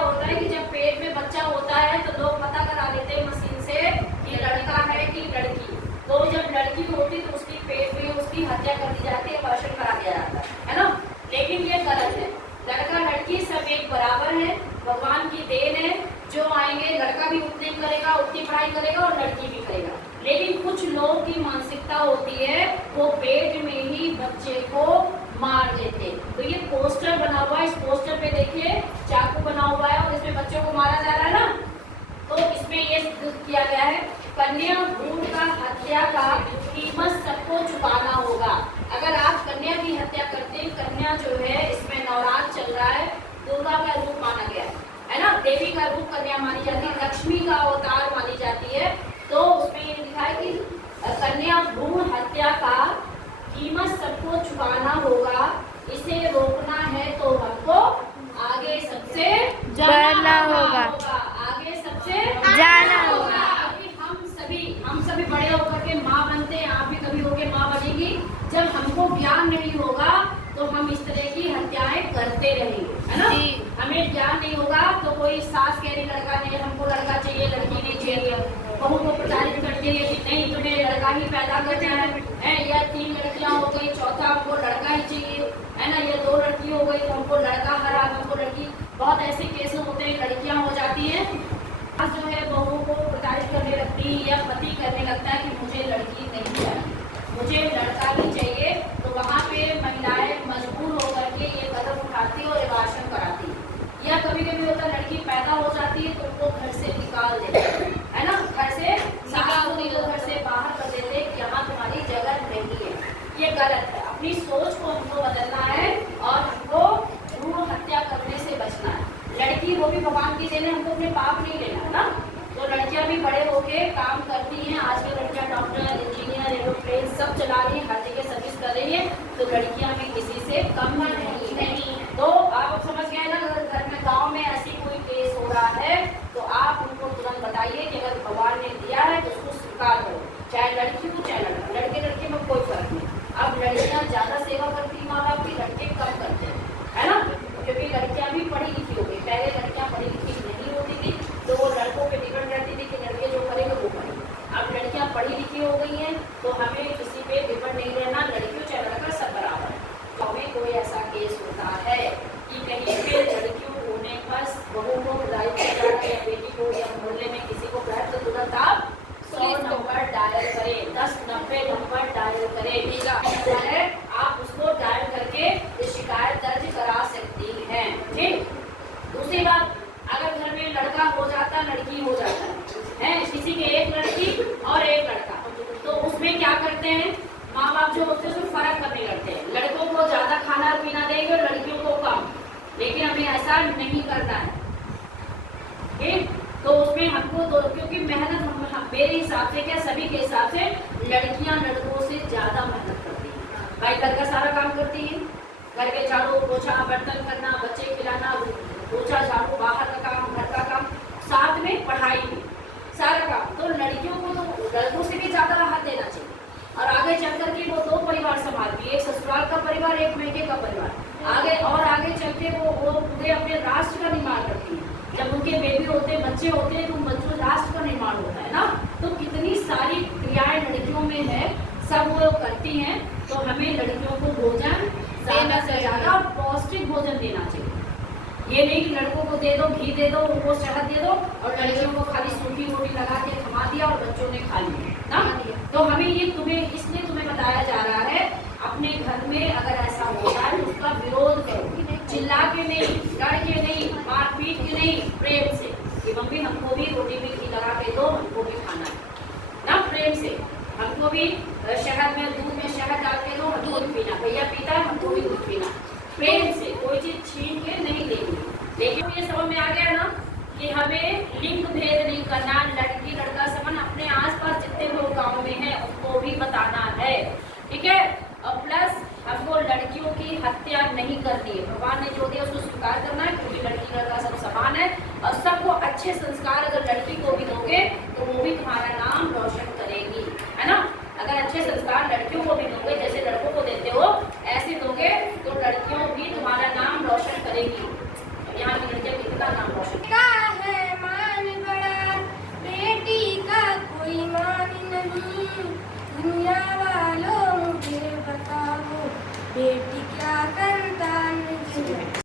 होता है कि जब पेट में बच्चा होता है तो लोग पता करा लेते हैं मशीन से कि लड़का है कि लड़की। तो जब लड़की होती तो उसकी पेट में उसकी हत्या कर दी जाती है, अबॉर्शन करा दिया जाता है ना। लेकिन ये गलत है, लड़का लड़की सब एक बराबर है, भगवान की देन है। जो आएंगे लड़का भी उतनी करेगा, उतनी पढ़ाई करेगा और लड़की भी करेगा। लेकिन कुछ लोगों की मानसिकता होती है वो पेट में ही बच्चे को मार देते। तो ये पोस्टर बना हुआ है, इस पोस्टर पे देखिए चाकू बना हुआ है और इसमें बच्चों को मारा जा रहा है ना। तो इसमें ये किया गया है कन्या भ्रूण का हत्या का कीमत सबको चुकाना होगा। अगर आप कन्या की हत्या करते हैं, कन्या जो है इसमें नवरात्र चल रहा है, दुर्गा का रूप माना गया है ना, देवी का रूप कन्या मानी जाती है, लक्ष्मी का अवतार मानी जाती है। तो उसमें ये लिखा है कि कन्या भ्रूण हत्या का कीमत सबको चुकाना होगा। इसे रोकना है तो हमको आगे सबसे बढ़ना होगा, आगे सबसे जाना होगा। हम सभी बड़े होकर के माँ बनते हैं, आप भी कभी होके माँ बनेंगी। जब हमको ज्ञान नहीं होगा तो हम इस तरह की हत्याएं करते रहेंगे, है ना। हमें ज्ञान नहीं होगा तो कोई सास कह रही लड़का नहीं, हमको लड़का चाहिए, लड़की नहीं चाहिए, बहू को प्रताड़ित करती है कि नहीं तुम्हें लड़का ही पैदा करना है, या 3 लड़कियां हो गई, चौथा हमको लड़का ही चाहिए, है ना, ये 2 लड़की हो गई तो हमको लड़का, हर हाथ हमको लड़की। बहुत ऐसे केस होते हैं, लड़कियां हो जाती है, जो है बहू को प्रताड़ित करने लगती है या पति करने लगता है कि मुझे लड़की नहीं चाहिए, मुझे लड़का ही चाहिए। तो वहाँ पे महिलाएं मजबूर होकर के ये कदम उठाती और अबॉर्शन कराती। या कभी कभी होता है लड़की पैदा हो जाती है तो उनको घर से निकाल देते है ना, घर से घर से बाहर कर देते कि यहाँ तुम्हारी जगह नहीं है। ये गलत है, अपनी सोच को हमको बदलना है और हमको भ्रूण हत्या करने से बचना है। लड़की वो भी भगवान की देन है, हमको अपने पाप नहीं लेना है ना। तो लड़कियां भी बड़े होके काम करती हैं, आज की लड़कियां डॉक्टर, इंजीनियर, एरोप्लेन सब चला रही है, हर जगह सर्विस कर रही है। तो लड़कियां भी किसी से कम नहीं। तो आप समझ गए ना, अगर घर में गांव में ऐसी कोई केस हो रहा है तो आप उनको तुरंत बताइए कि अगर भगवान ने दिया है तो उसको स्वीकार करो, चाहे लड़की हो चाहे लड़का, लड़के लड़के में कोई फर्क नहीं। अब लड़कियां ज्यादा सेवा करती माँ बाप की, लड़के कम करते हैं, है ना, क्योंकि लड़कियां भी पढ़ी लिखी हो गई। पहले लड़कियां पढ़ी लिखी नहीं होती थी तो वो लड़कों पे डिपेंड रहती थी कि लड़के जो करेंगे वो करेंगे। अब लड़कियां पढ़ी लिखी हो गई हैं तो हमें किसी पे डिपेंड नहीं रहना, लड़कियों चाहे लड़का सब बराबर। तो हमें कोई ऐसा केस होता है कि कहीं पे लड़कियों होने पर बहू को बुलाई किया जा रहा है, बेटी को या मोहल्ले में किसी को तो तुरंत आप 100 नंबर डायल करें, 10-90 नंबर डायल करें, आप उसको डायल करके शिकायत दर्ज करा सकती हैं। ठीक। दूसरी बात, अगर घर में लड़का हो जाता, लड़की हो जाता है, किसी के एक लड़की और एक लड़का, तो उसमें क्या करते हैं माँ बाप जो होते हैं उसमें फर्क करने लगते हैं, लड़कों को ज्यादा खाना पीना देंगे और लड़कियों को कम। लेकिन हमें ऐसा नहीं करना है, ठीक। तो उसमें हमको क्योंकि मेहनत मेरे हिसाब से, क्या सभी के हिसाब से, लड़कियां लड़कों से ज्यादा मेहनत करती हैं। भाई घर का सारा काम करती है, घर के झाड़ू पोछा, बर्तन करना, बच्चे खिलाना, पोछा झाड़ू, बाहर का काम, घर का काम, साथ में पढ़ाई भी, सारा काम। तो लड़कियों को तो लड़कों से भी ज्यादा राहत देना चाहिए और आगे चल करके वो 2 परिवार संभालती है, एक ससुराल का परिवार, एक मैके का परिवार, आगे चल के वो पूरे अपने राष्ट्र का निर्माण करती है। जब उनके बेबी होते हैं, बच्चे होते हैं तो उन बच्चों राष्ट्र का निर्माण होता है ना। तो कितनी सारी क्रियाएं लड़कियों में है, सब वो करती हैं। तो हमें लड़कियों को भोजन ज्यादा से ज्यादा पौष्टिक भोजन देना चाहिए। ये नहीं कि लड़कों को दे दो, घी दे दो, उनको शहद दे दो और लड़कियों को खाली सूखी रोटी लगा के थमा दिया और बच्चों ने खा लिया ना। तो हमें ये इसलिए तुम्हें बताया जा रहा है, अपने घर में अगर ऐसा होता है तो उसका विरोध करो, चिल्ला के नहीं, लड़ के नहीं, मारपीट के नहीं, प्रेम से कि मम्मी हमको भी रोटी में घी लगा के दो, हमको भी खाना है ना, प्रेम से। हमको भी शहद में, दूध में शहद डाल के दो, दूध पीना, भैया पीता है हमको भी दूध पीना, प्रेम से, कोई चीज छीन के नहीं लेनी। लेकिन ये समझ में आ गया ना कि हमें लिंग भेद नहीं करना, लड़की लड़का समान, अपने आसपास जितने लोग गाँव में हैं उनको भी बताना है, ठीक है। और प्लस हमको लड़कियों की हत्या नहीं करनी है, भगवान ने जो दिया उसको स्वीकार करना है, क्योंकि लड़की लड़का सब समान है और सबको अच्छे संस्कार अगर लड़की को भी दोगे तो वो भी तुम्हारा नाम